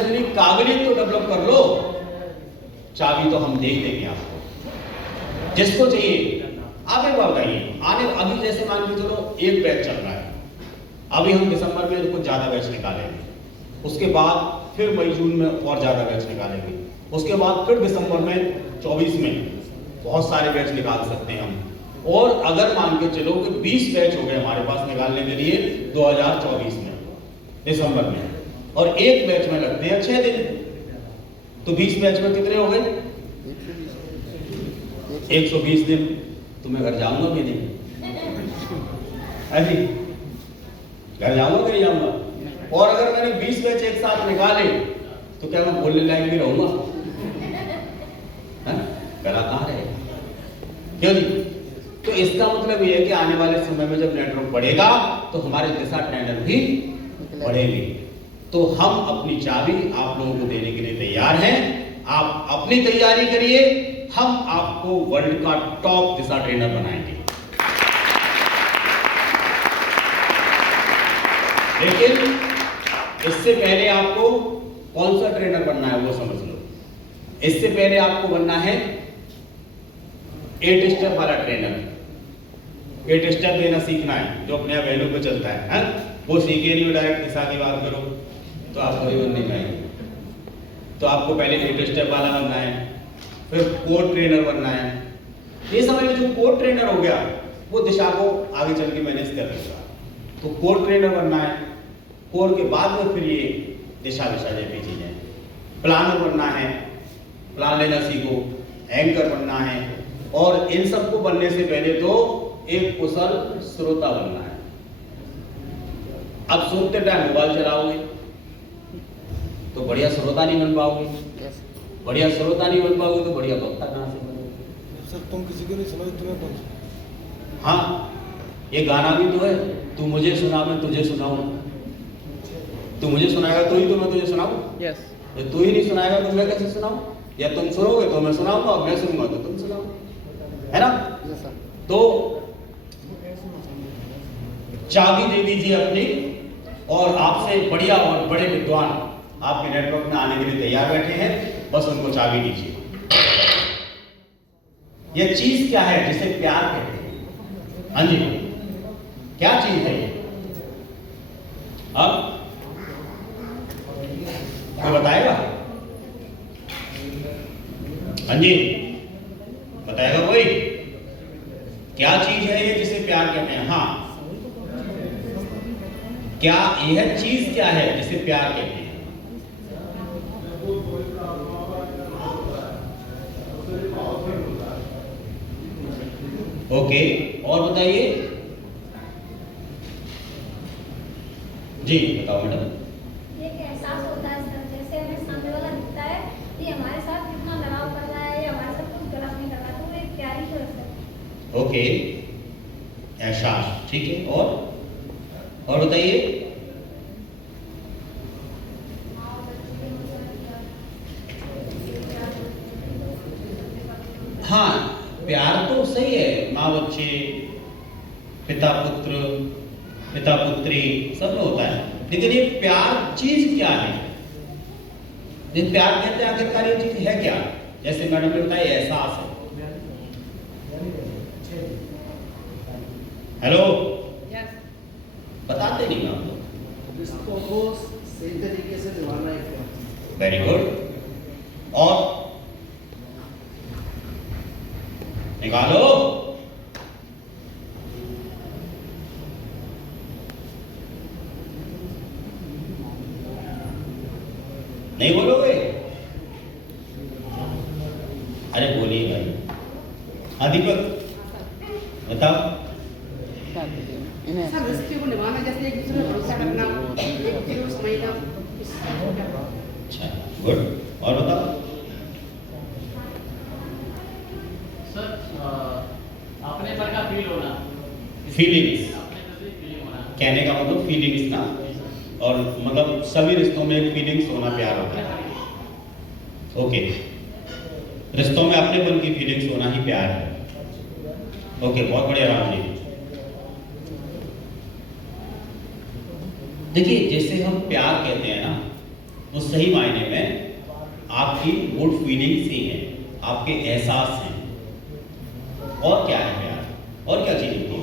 इतनी काबिलियत तो डेवलप कर लो, चाबी तो हम दे देंगे आपको, जिसको चाहिए आप एक बार बताइए। आने अभी जैसे मान के चलो एक बैच चल रहा है, अभी हम दिसंबर में कुछ ज्यादा बैच निकालेंगे, उसके बाद फिर मई जून में और ज्यादा बैच निकालेंगे, उसके बाद फिर दिसंबर में 24 में बहुत सारे बैच निकाल सकते हैं हम। और अगर मान के चलो कि 20 बैच हो गए हमारे पास निकालने के लिए 2024 में दिसंबर में, और एक बैच में लगते हैं 6 दिन, तो 20 बैच में कितने हो गए? 120 दिन। तो मैं घर जाऊंगा भी नहीं, ऐसी घर जाऊंगा कि नहीं जाऊंगा? और अगर मैंने 20 बैच एक साथ निकाले तो क्या मैं बोलने लायक भी रहूंगा? गला कहाँ रहेगा? क्यों नहीं? तो इसका मतलब ये है कि आने वाले समय में जब नेटवर्क बढ़ेगा तो हमारे दिशा ट्रेनर भी बढ़ेंगे। तो हम अपनी चाबी आप लोगों को देने के लिए तैयार हैं, आप अपनी तैयारी करिए, हम आपको वर्ल्ड का टॉप दिशा ट्रेनर बनाएंगे। लेकिन इससे पहले आपको कौन सा ट्रेनर बनना है वो समझ लो। इससे पहले आपको बनना है 8 स्टेप वाला ट्रेनर। 8 स्टेप देना सीखना है, जो अपने वैल्यू पे चलता है, वो सीखे नहीं, डायरेक्ट दिशा की बात करो तो आप कभी बन नहीं पाएंगे। तो आपको पहले 8 स्टेप वाला बनना है, फिर कोर ट्रेनर बनना है। ये समझ लो जो कोर ट्रेनर हो गया वो दिशा को आगे चल के मैनेज कर लेगा। तो कोर ट्रेनर बनना है, कोर के बाद में फिर ये दिशा जैसी चीजें। प्लानर बनना है, प्लान लेना सीखो, एंकर बनना है, और इन सबको बनने से पहले तो एक कुशल श्रोता बनना है। अब सुनते टाइम मोबाइल चलाओगे तो बढ़िया श्रोता नहीं बन पाओगे, बढ़िया श्रोता नहीं बन पाओगे तो बढ़िया वक्ता कहां से बनोगे? सर तुम किसी को नहीं सुनाओ, तुम्हें कौन सा? हाँ, ये गाना भी तो है, तू मुझे सुना मैं तुझे सुनाऊं। तू मुझे सुनाएगा तो ही तो मैं तुझे सुनाऊं। यस। तू ही नहीं सुनाएगा तो मैं कैसे सुनाऊं? या तुम सुनोगे तो मैं सुनाऊंगा, और मैं सुनूंगा तो तुम सुनाओ, है ना? तो चाबी दे दीजिए अपनी, और आपसे बढ़िया और बड़े विद्वान आपके नेटवर्क में आने के लिए तैयार बैठे हैं, बस उनको चाबी दीजिए। यह चीज क्या है जिसे प्यार कहते हैं? हाँ जी, क्या चीज है ये? अब कोई बताएगा? हाँ जी, बताएगा कोई? क्या चीज है ये जिसे प्यार कहते हैं? हाँ, क्या यह चीज क्या है जिसे प्यार कहते हैं? ओके, और बताइए जी, बताओ मैडम। एक एहसास होता है सर, जैसे हमें सामने वाला दिखता है कि हमारे साथ कितना लगाव कर रहा है या हमारे साथ कुछ गलत नहीं कर रहा, तो वो एक प्यारी जो है। ओके, एहसास, ठीक है। और बताइए। हाँ, प्यार तो सही है, माँ बच्चे, पिता पुत्र, पिता पुत्री सब में होता है, लेकिन ये प्यार चीज क्या है? ये प्यार कहते हैं आखिरकार ये चीज है क्या? जैसे मैडम ने बताया एहसास है। हेलो, बताते नहीं आप लोग। इसको को सही तरीके से निभाना है। वेरी गुड, और निकालो। नहीं बोलोगे? अरे बोलिए भाई। हाँ दीपक, बताओ। सर रिश्ते को निभाना, जैसे एक दूसरे पर भरोसा करना, एक दूसरे को समझना। अच्छा, गुड, और बताओ। सर अपने पर का फील होना, फीलिंग्स, अपने पर से फीलिंग होना, कहने का मतलब फीलिंग्स ना, और मतलब सभी रिश्तों में एक फीलिंग्स होना प्यार होता है। ओके, रिश्तों में अपनेपन की फीलिंग्स होना ही प्यार है। ओके, बहुत बढ़िया राम जी। देखिए, जैसे हम प्यार कहते हैं ना, वो सही मायने में आपकी गुड फीलिंग्स ही हैं, आपके एहसास हैं। और क्या है प्यार? और क्या चीज होती है?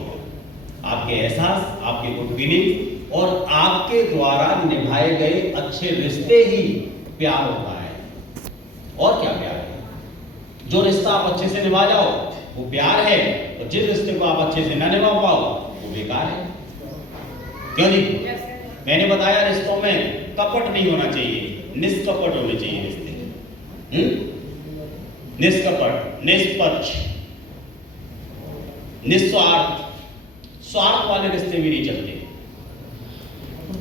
आपके एहसास, आपके गुड फीलिंग्स और आपके द्वारा निभाए गए अच्छे रिश्ते ही प्यार होता है। और क्या प्यार है? जो रिश्ता आप अच्छे से निभा जाओ वो प्यार है, और जिस रिश्ते को आप अच्छे से न निभा पाओ वो बेकार है। क्यों जी? मैंने बताया रिश्तों में कपट नहीं होना चाहिए, निष्कपट होने चाहिए रिश्ते। निष्कपट, निष्पक्ष, निस्वार्थ। स्वार्थ वाले रिश्ते भी नहीं चलते।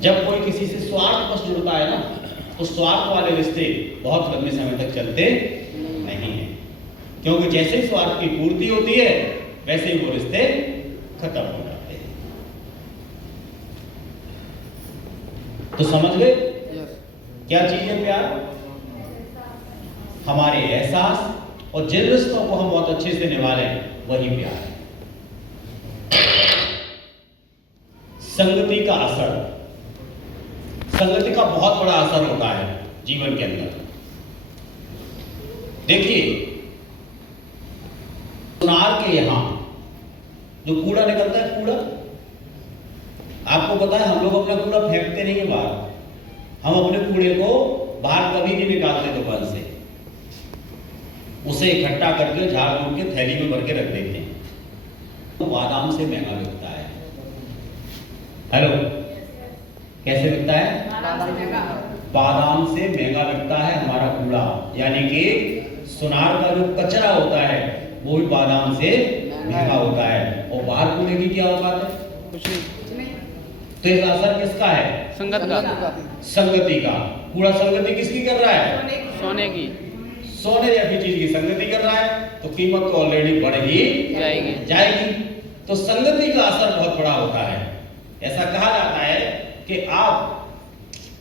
जब कोई किसी से स्वार्थवश जुड़ता है ना, तो स्वार्थ वाले रिश्ते बहुत लंबे समय तक चलते नहीं हैं, क्योंकि जैसे ही स्वार्थ की पूर्ति होती है वैसे ही वो रिश्ते खत्म हो जाते हैं। तो समझ गए क्या चीज है प्यार? हमारे एहसास और जिन रिश्तों को हम बहुत अच्छे से निभा लें वही प्यार है। संगति का असर, संगति का बहुत बड़ा असर होता है जीवन के अंदर। देखिए, सुनार के यहां जो कूड़ा निकलता है, कूड़ा, आपको पता है हम लोग अपना कूड़ा फेंकते नहीं है बाहर। हम अपने कूड़े को बाहर कभी नहीं निकालते दुकान से, उसे इकट्ठा करके झाड़ फूक के थैली में भर के रख देते हैं। तो बादाम से महंगा बिकता है। हेलो, कैसे बिकता है? बादाम से महंगा बिकता है हमारा कूड़ा। यानी कि सुनार का जो कचरा होता है वो भी बादाम से महंगा होता है। और बाहर कूड़े की क्या औकात है? कुछ नहीं। तो इसका असर किसका है? संगत का, संगति का। कूड़ा संगति किसकी कर रहा है? सोने की, सोने जैसी चीज की संगति कर रहा है, तो कीमत तो ऑलरेडी बढ़ ही जाएगी। तो संगति का असर बहुत बड़ा होता है। ऐसा कहा जाता है कि आप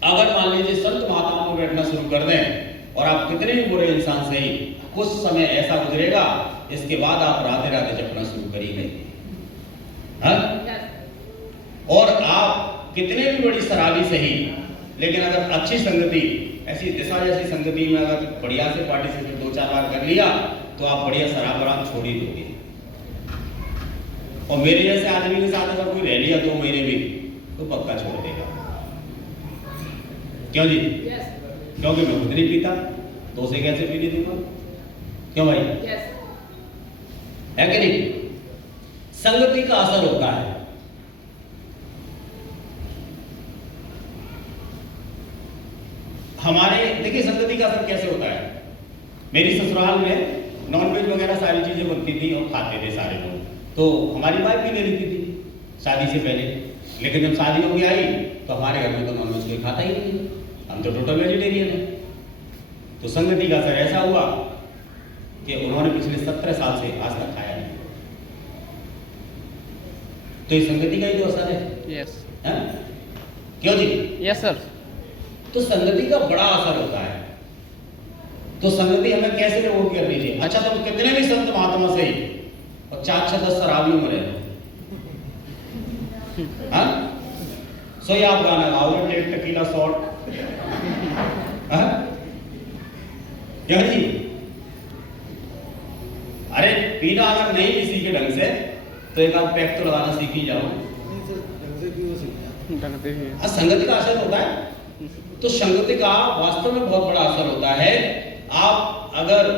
अगर मान लीजिए संत महात्माओं में बैठना शुरू कर दें और आप कितने भी बुरे इंसान से ही, कुछ समय ऐसा गुजरेगा इसके बाद आप राधे राधे जपना शुरू करेंगे। और आप कितने भी बड़ी शराबी सही, लेकिन अगर अच्छी संगति, ऐसी दिशा जैसी संगति में अगर बढ़िया से पार्टिसिपेट 2-4 बार कर लिया तो आप बढ़िया शराब आराम छोड़ ही दोगे। और मेरे जैसे आदमी के साथ अगर कोई रह लिया 2 महीने भी तो पक्का छोड़ देगा। क्यों जी? क्योंकि मैं खुद नहीं पीता तो उसे कैसे पीने दूंगा? क्यों भाई? है कि नहीं? संगति का असर होता है। हमारे देखिए संगति का असर कैसे होता है। मेरी ससुराल में नॉनवेज वगैरह सारी चीजें बनती थी और खाते थे सारे लोग, तो हमारी वाइफ भी ले लेती थी शादी से पहले। लेकिन जब शादी हो गई आई तो हमारे घर में तो नॉनवेज कोई खाता ही नहीं, हम तो टोटल वेजिटेरियन है। तो संगति का असर ऐसा हुआ कि उन्होंने पिछले 17 साल से आज तक खाया नहीं। तो ये संगति का ही तो असर है। यस, क्यों जी? Yes sir. तो संगति का बड़ा असर होता है। तो संगति हमें कैसे लोगों की करनी चाहिए? अच्छा, तुम कितने भी संत महात्मा से और 4-6-10 शराबियों में रहे, सो आप गाना गाओगे टेक टकीला शॉट, क्या जी? अरे पीना अगर नहीं किसी के ढंग से तो एक आध पैक तो लगाना सीख ही जाओ। संगति का असर होता है। तो संगति का वास्तव में बहुत बड़ा असर होता है। आप अगर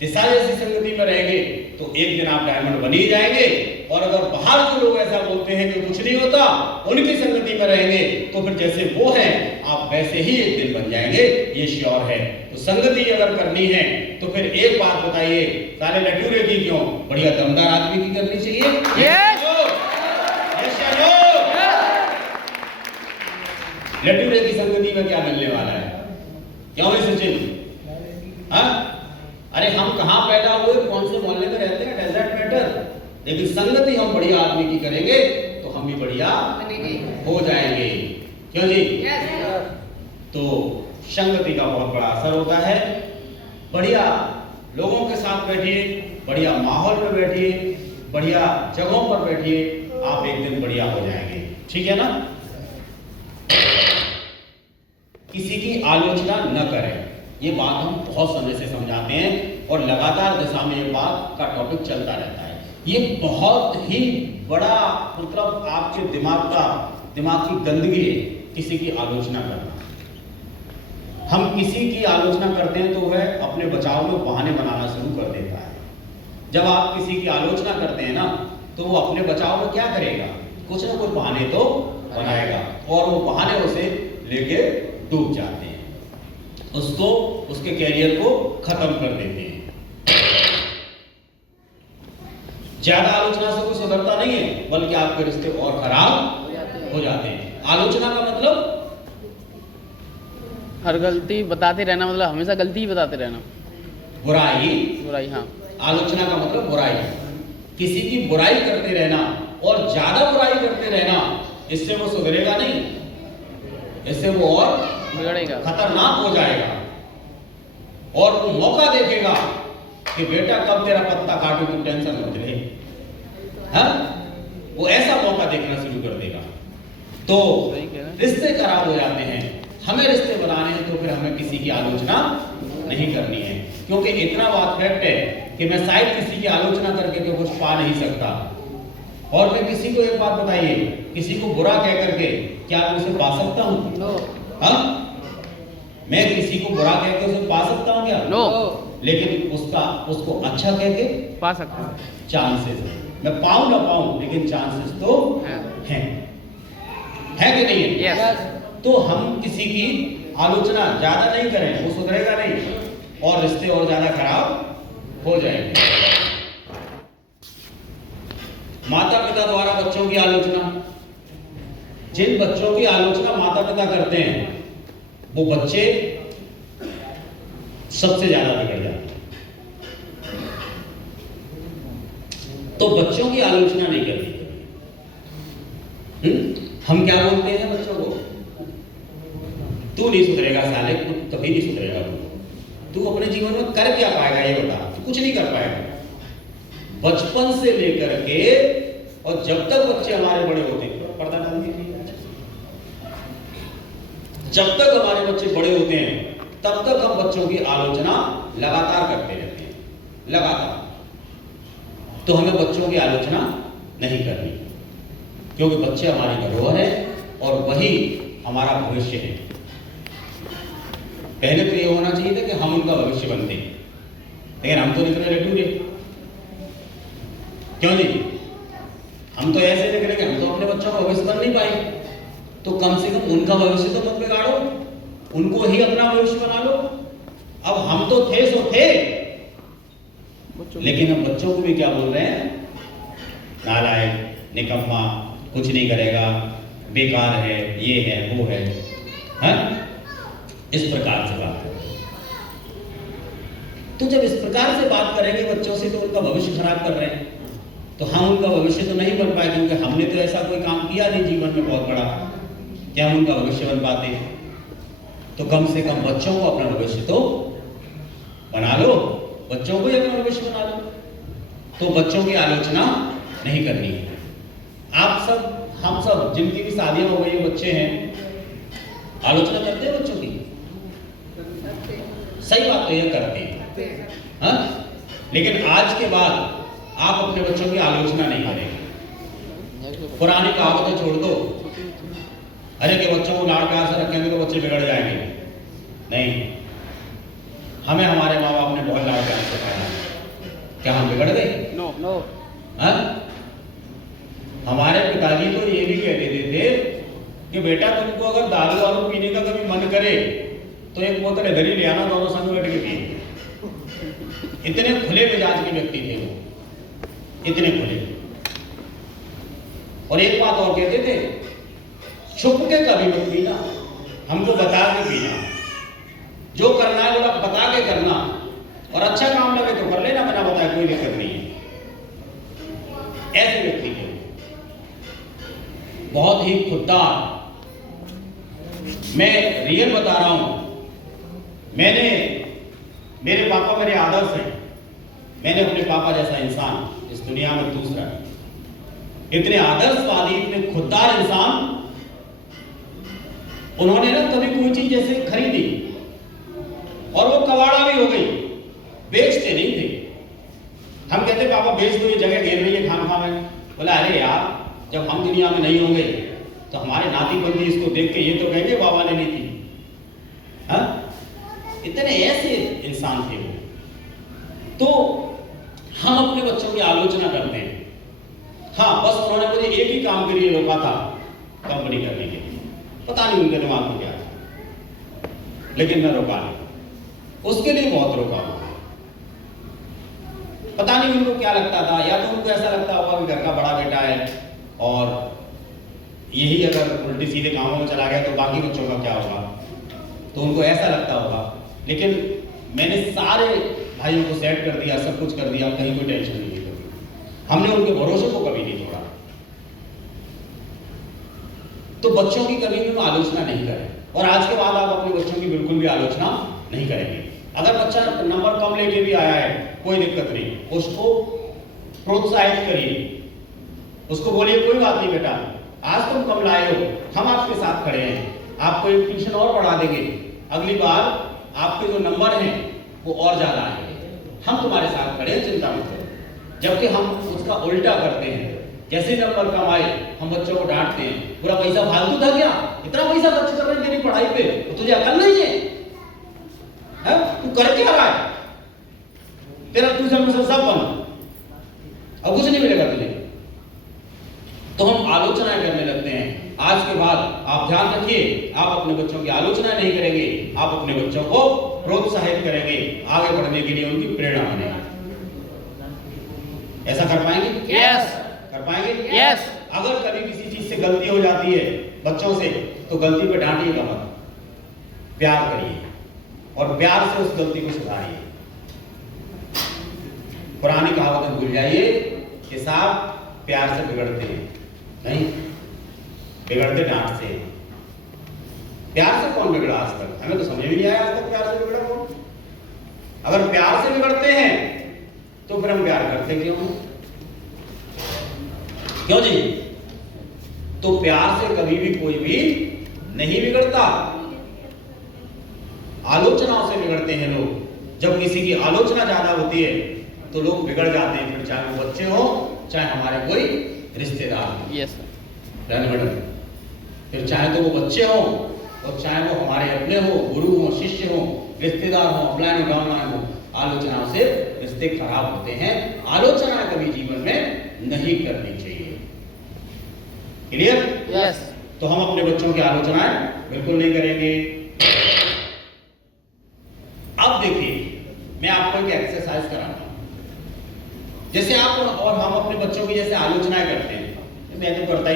दिशा जैसी संगति में रहेंगे तो एक दिन आप डायमंड बन ही जाएंगे, और अगर बाहर जो लोग ऐसा बोलते हैं कि कुछ नहीं होता, उनकी संगति में रहेंगे तो फिर जैसे वो हैं आप वैसे ही एक दिन बन जाएंगे, ये श्योर है। तो संगति अगर करनी है तो फिर एक बात बताइए, सारे लटूरे की क्यों, बढ़िया दमदार आदमी की करनी चाहिए। लटूरे की संगति में क्या मिलने वाला है? क्यों है सचिन? अरे हम कहाँ पैदा हुए, कौन से मोहल्ले में रहते हैं, डज दैट मैटर? लेकिन संगति हम बढ़िया आदमी की करेंगे तो हम भी बढ़िया हो जाएंगे। क्यों जी? तो संगति का बहुत बड़ा असर होता है। बढ़िया लोगों के साथ बैठिए, बढ़िया माहौल में बैठिए, बढ़िया जगहों पर बैठिए, आप एक दिन बढ़िया हो जाएंगे। ठीक है ना? किसी की आलोचना न करें। ये बात हम बहुत समय से समझाते हैं और लगातार दिशा में ये बात का टॉपिक चलता रहता है। ये बहुत ही बड़ा मतलब आपके दिमाग की गंदगी है किसी की आलोचना करना। हम किसी की आलोचना करते हैं तो वह अपने बचाव में बहाने बनाना शुरू कर देता है। जब आप किसी की आलोचना करते हैं ना तो वो अपने बचाव में क्या करेगा, कुछ ना कुछ बहाने तो बनाएगा और वो बहाने उसे लेके डूब जाते हैं, उसको उसके कैरियर को खत्म कर देते हैं। ज्यादा आलोचना से कोई सुधरता नहीं है, बल्कि आपके रिश्ते और खराब हो जाते हैं। आलोचना का मतलब हर गलती बताते रहना, मतलब हमेशा गलती ही बताते रहना, बुराई। हाँ। आलोचना का मतलब बुराई, किसी की बुराई करते रहना और ज्यादा बुराई करते रहना, इससे वो सुधरेगा नहीं, इससे वो और बिगड़ेगा, खतरनाक हो जाएगा और वो मौका देखेगा कि बेटा कब तेरा पत्ता काटूं, तू टेंशन मत ले। हाँ, वो ऐसा मौका देखना शुरू कर देगा। तो रिश्ते खराब हो जाते हैं। हमें रिश्ते बनाने हैं तो फिर हमें किसी की आलोचना नहीं करनी है, क्योंकि इतना बात फैक्ट है कि मैं शायद किसी की आलोचना करके तो कुछ पा नहीं सकता। और मैं किसी को एक बात बताइए, किसी को बुरा कह करके क्या मैं उसे पा सकता हूँ? नो। हाँ, मैं किसी को बुरा कह के उसे पा सकता हूँ क्या? नो। लेकिन उसको अच्छा कह के पा सकते हैं। चांसेस, मैं पाऊं ना पाऊं, लेकिन चांसेस तो हैं, है कि नहीं है? यस। तो हम किसी की आलोचना ज्यादा नहीं करें, वो सुधरेगा नहीं और रिश्ते और ज्यादा खराब हो जाएंगे। माता पिता द्वारा बच्चों की आलोचना, जिन बच्चों की आलोचना माता पिता करते हैं वो बच्चे सबसे ज्यादा बिगड़ जाते हैं। तो बच्चों की आलोचना नहीं करनी। हम क्या बोलते हैं बच्चों को? तू नहीं सुधरेगा साले, तू कभी नहीं सुधरेगा। तू अपने जीवन में कर क्या पाएगा ये बता? तू कुछ नहीं कर पाएगा। बचपन से लेकर के और जब तक बच्चे हमारे बड़े होते हैं, पर्दा डाल दीजिए, जब तक हमारे बच्चे बड़े होते हैं तब तक हम बच्चों की आलोचना लगातार करते रहते हैं, लगातार। तो हमें बच्चों की आलोचना नहीं करनी, क्योंकि बच्चे हमारी धरोहर है और वही हमारा भविष्य है। पहले तो ये होना चाहिए था कि हम उनका भविष्य बनते, लेकिन हम तो इतने लड्डू थे, क्यों जी? हम तो ऐसे निकले कि हम तो अपने बच्चों का भविष्य बन नहीं पाए। तो कम से कम उनका भविष्य तो मत बिगाड़ो, उनको ही अपना भविष्य बना लो। अब हम तो थे सो थे, लेकिन हम बच्चों को भी क्या बोल रहे हैं? नालायक, निकम्मा, कुछ नहीं करेगा, बेकार है, ये है, वो है, हाँ? इस प्रकार से बात करें। तो जब इस प्रकार से बात करेंगे बच्चों से तो उनका भविष्य खराब कर रहे हैं, तो हम उनका भविष्य तो नहीं बन पाए, क्योंकि हमने तो ऐसा कोई काम किया नहीं जीवन में बहुत बड़ा कि हम उनका भविष्य बन पाते हैं। तो कम से कम बच्चों को अपना भविष्य तो बना लो, बच्चों को ही अपना भविष्य बना लो। तो बच्चों की आलोचना नहीं करनी है। आप सब, हम सब जिनकी भी शादियां हो गई, बच्चे हैं, आलोचना करते हैं बच्चों की? सही बात तो यह करते हैं, हाँ? लेकिन आज के बाद आप अपने बच्चों की आलोचना नहीं करेंगे। पुरानी कहावतें छोड़ दो, अरे कि बच्चों को लाड़ प्यार से रखेंगे तो बच्चे बिगड़ जाएंगे। नहीं, हमें हमारे माँ बाप ने बहुत लाड़ प्यार से सिखाया, क्या हम बिगड़ गए? No no. हाँ? हमारे पिताजी तो ये भी कह देते थे कि बेटा तुमको अगर दारू वारू पीने का कभी मन करे तो एक बोतल इधर ही ले आना, दोनों संग बैठ के पिए। इतने खुले मिजाज के व्यक्ति थे वो, इतने खुले। और एक बात और कहते थे, छुप के कभी मत पीना, हमको बता के पीना। जो करना है वो बता के करना, और अच्छा काम लगे तो कर लेना, बिना बताए कोई दिक्कत नहीं है। ऐसे व्यक्ति थे, बहुत ही खुददार। मैं रियल बता रहा हूं, मेरे पापा मेरे आदर्श हैं। मैंने अपने पापा जैसा इंसान इस दुनिया में दूसरा, इतने आदर्शवादी, इतने खुददार इंसान उन्होंने ना कभी कोई चीज जैसे खरीदी और वो कबाड़ा भी हो गई, बेचते नहीं थे। हम कहते पापा बेच दो, ये जगह घेर रही है खाम में। बोला अरे यार, जब हम दुनिया में नहीं होंगे तो हमारे नाती बंदी इसको देख के ये तो कहेंगे बाबा ने नहीं थी। हाँ, इतने ऐसे इंसान थे वो। तो हम अपने बच्चों की आलोचना करते हैं। हाँ, बस उन्होंने मुझे एक ही काम के लिए रोका था, कंपनी करने के लिए। पता नहीं उनके दिमाग में क्या था, लेकिन मैं रोका नहीं, उसके लिए बहुत रोका हुआ। पता नहीं उनको क्या लगता था, या तो उनको ऐसा लगता होगा कि घर का बड़ा बेटा है और यही अगर उल्टी सीधे कामों में चला गया तो बाकी बच्चों का क्या होगा, तो उनको ऐसा लगता होगा। लेकिन मैंने सारे भाइयों को सेट कर दिया, सब कुछ कर दिया, कहीं कोई टेंशन नहीं करी। हमने उनके भरोसे को कभी नहीं छोड़ा। तो बच्चों की कभी भी आलोचना नहीं करें, और आज के बाद आप अपने बच्चों की बिल्कुल भी आलोचना नहीं करेंगे। अगर बच्चा नंबर कम लेके भी आया है, कोई दिक्कत नहीं, उसको प्रोत्साहित करिए, उसको बोलिए कोई बात नहीं बेटा, आज तुम कम लाए हो, हम आपके साथ खड़े हैं, आपको एक ट्यूशन और बढ़ा देंगे, अगली बार आपके जो नंबर हैं वो और ज्यादा आएंगे, हम तुम्हारे साथ खड़े हैं, चिंता मत करो। जबकि हम उसका उल्टा करते हैं, जैसे नंबर कम आए हम बच्चों को डांटते हैं, पूरा पैसा फालतू था क्या, इतना पैसा खर्च कर रहे हैं तेरी पढ़ाई पे, तो तुझे अकल नहीं है? तू कर क्या रहा है? तेरा ट्यूशन में सब बंद, अब कुछ नहीं मिलेगा तुझे। तो हम आलोचनाएं करने लगते हैं। आज के बाद आप ध्यान रखिए, आप अपने बच्चों की आलोचना नहीं करेंगे, आप अपने बच्चों को प्रोत्साहित करेंगे, आगे बढ़ने के लिए उनकी प्रेरणा बनेगी। ऐसा कर पाएंगे? यस। कर पाएंगे? यस। अगर कभी किसी चीज से गलती हो जाती है बच्चों से, तो गलती पे डांटिएगा मत, प्यार करिए और प्यार से उस गलती को सुधारिए। पुरानी कहावतें भूल जाइए कि साहब प्यार से बिगड़ते हैं, नहीं, बिगड़ते डांट से। प्यार से कौन बिगड़ा आज तक? हमें तो समझ भी नहीं आया आज तक प्यार से बिगड़ा कौन। अगर प्यार से बिगड़ते हैं तो फिर हम प्यार करते क्यों हैं? क्यों जी? तो प्यार से कभी भी कोई भी नहीं बिगड़ता, आलोचनाओं से बिगड़ते हैं लोग। जब किसी की आलोचना ज्यादा होती है तो लोग बिगड़ जाते हैं, फिर चाहे वो बच्चे हो चाहे हमारे कोई रिश्तेदार हो। यस। फिर चाहे तो वो बच्चे हो और चाहे वो हमारे अपने हो, गुरु हो, शिष्य हो, रिश्तेदार हो, अपलाइन हो, डाउनलाइन हो, आलोचनाओं से रिश्ते खराब होते हैं। आलोचना कभी जीवन में नहीं करनी चाहिए। क्लियर? यस। तो हम अपने बच्चों की आलोचनाएं बिल्कुल नहीं करेंगे। अब देखिए, मैं आपको एक एक्सरसाइज कराता हूं। जैसे आप और हम अपने बच्चों की जैसे आलोचनाएं करते हैं, मैं तो करता ही